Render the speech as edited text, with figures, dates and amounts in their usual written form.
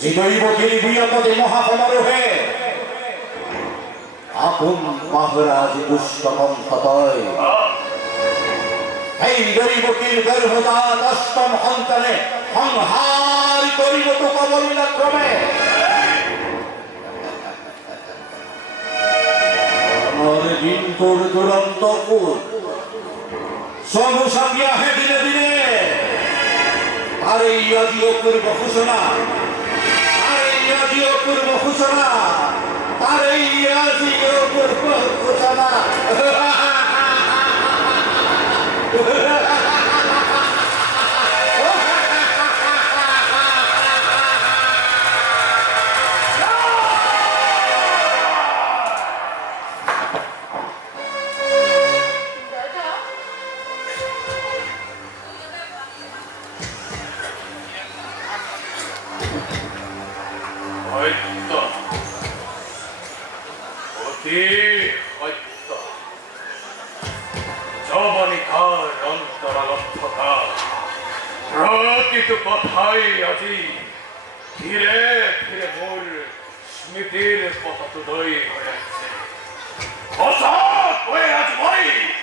জিতৈবকিল বিয়পদে মহাসমারোহে আপন মহারাজ দুষ্টকম হতয় এই গরিবকিল গর্ভদাত অষ্টম সন্তানে সংহার করিব তো কবলিলা ক্রমে আমার দিন তোর দুরন্তপুর সমু সাপিয়া হে দিনে দিনে আর এই আজিও পূর্ব ঘোষণা পূর্ব ঘোষণা আর এই পূর্ব ঘোষণা কথাই আজি ধীরে ধীরে মোর স্মৃতির পথ উদয় হয়ে আছে